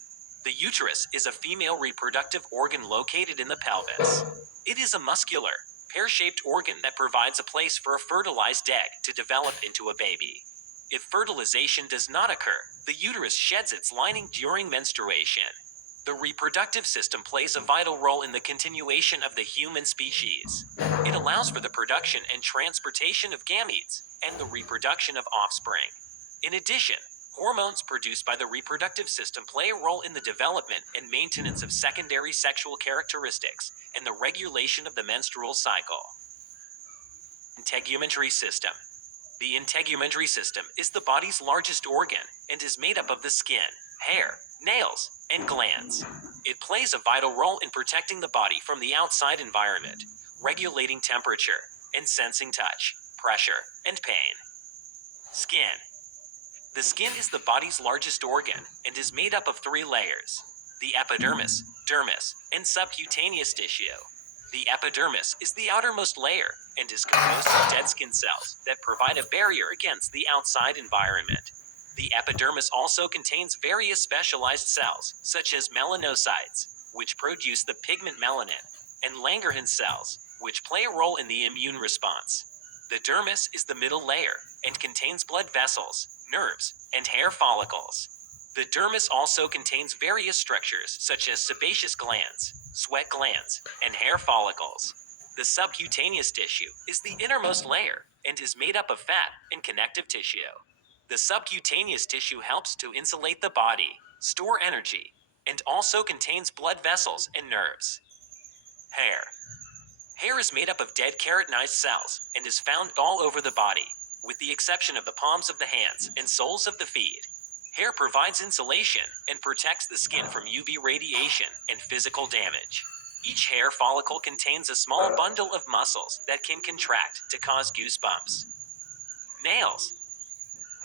The uterus is a female reproductive organ located in the pelvis. It is a muscular, pear-shaped organ that provides a place for a fertilized egg to develop into a baby. If fertilization does not occur, the uterus sheds its lining during menstruation. The reproductive system plays a vital role in the continuation of the human species. It allows for the production and transportation of gametes and the reproduction of offspring. In addition, hormones produced by the reproductive system play a role in the development and maintenance of secondary sexual characteristics and the regulation of the menstrual cycle. Integumentary system. The integumentary system is the body's largest organ and is made up of the skin, hair, nails, and glands. It plays a vital role in protecting the body from the outside environment, regulating temperature, and sensing touch, pressure, and pain. Skin. The skin is the body's largest organ and is made up of 3 layers: the epidermis, dermis, and subcutaneous tissue. The epidermis is the outermost layer and is composed of dead skin cells that provide a barrier against the outside environment. The epidermis also contains various specialized cells, such as melanocytes, which produce the pigment melanin, and Langerhans cells, which play a role in the immune response. The dermis is the middle layer and contains blood vessels, nerves, and hair follicles. The dermis also contains various structures such as sebaceous glands, sweat glands, and hair follicles. The subcutaneous tissue is the innermost layer and is made up of fat and connective tissue. The subcutaneous tissue helps to insulate the body, store energy, and also contains blood vessels and nerves. Hair. Hair is made up of dead keratinized cells and is found all over the body, with the exception of the palms of the hands and soles of the feet. Hair provides insulation and protects the skin from UV radiation and physical damage. Each hair follicle contains a small bundle of muscles that can contract to cause goosebumps. Nails.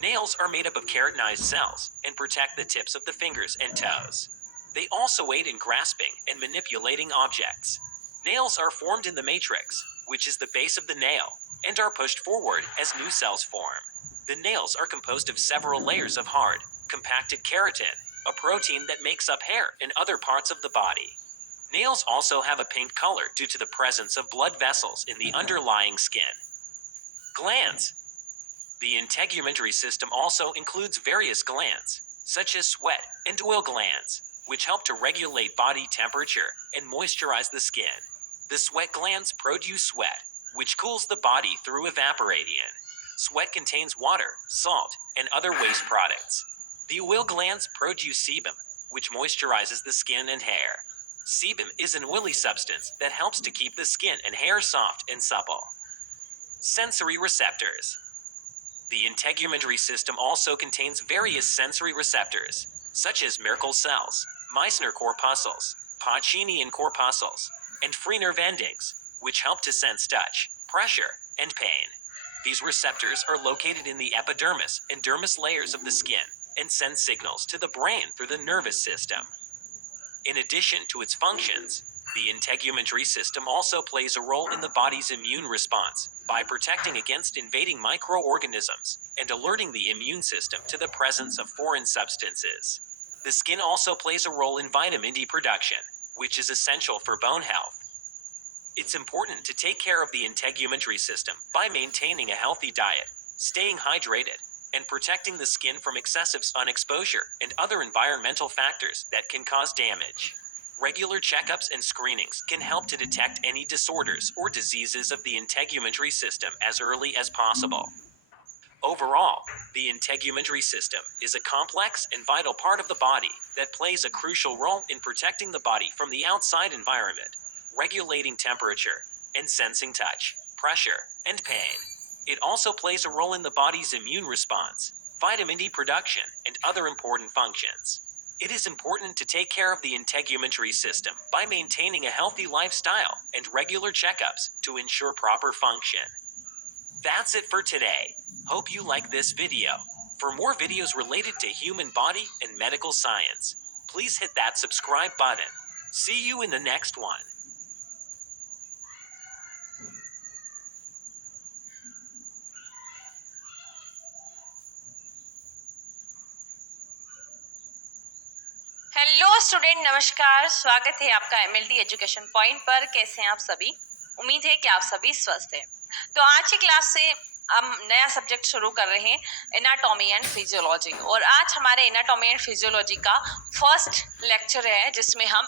Nails are made up of keratinized cells and protect the tips of the fingers and toes. They also aid in grasping and manipulating objects. Nails are formed in the matrix, which is the base of the nail, and are pushed forward as new cells form. The nails are composed of several layers of hard, compacted keratin, a protein that makes up hair and other parts of the body. Nails also have a pink color due to the presence of blood vessels in the underlying skin. Glands. The integumentary system also includes various glands, such as sweat and oil glands, which help to regulate body temperature and moisturize the skin. The sweat glands produce sweat, which cools the body through evaporating. Sweat contains water, salt, and other waste products. The oil glands produce sebum, which moisturizes the skin and hair. Sebum is an oily substance that helps to keep the skin and hair soft and supple. Sensory receptors. The integumentary system also contains various sensory receptors, such as Merkel cells, Meissner corpuscles, Pacinian corpuscles, and free nerve endings, which help to sense touch, pressure, and pain. These receptors are located in the epidermis and dermis layers of the skin and send signals to the brain through the nervous system. In addition to its functions, The integumentary system also plays a role in the body's immune response by protecting against invading microorganisms and alerting the immune system to the presence of foreign substances. The skin also plays a role in vitamin D production, which is essential for bone health. It's important to take care of the integumentary system by maintaining a healthy diet, staying hydrated, and protecting the skin from excessive sun exposure and other environmental factors that can cause damage. Regular checkups and screenings can help to detect any disorders or diseases of the integumentary system as early as possible. Overall, the integumentary system is a complex and vital part of the body that plays a crucial role in protecting the body from the outside environment, regulating temperature, and sensing touch, pressure, and pain. It also plays a role in the body's immune response, vitamin D production, and other important functions. It is important to take care of the integumentary system by maintaining a healthy lifestyle and regular checkups to ensure proper function. That's it for today. Hope you like this video. For more videos related to human body and medical science, please hit that subscribe button. See you in the next one. Hello student, नमस्कार। स्वागत है आपका MLT education point पर। कैसे हैं आप सभी? उम्मीद है कि आप सभी स्वस्थ हैं। तो आज की क्लास से हम नया सब्जेक्ट शुरू कर रहे हैं, एनाटॉमी एंड फिजियोलॉजी। और आज हमारे एनाटॉमी एंड फिजियोलॉजी का फर्स्ट लेक्चर है, जिसमें हम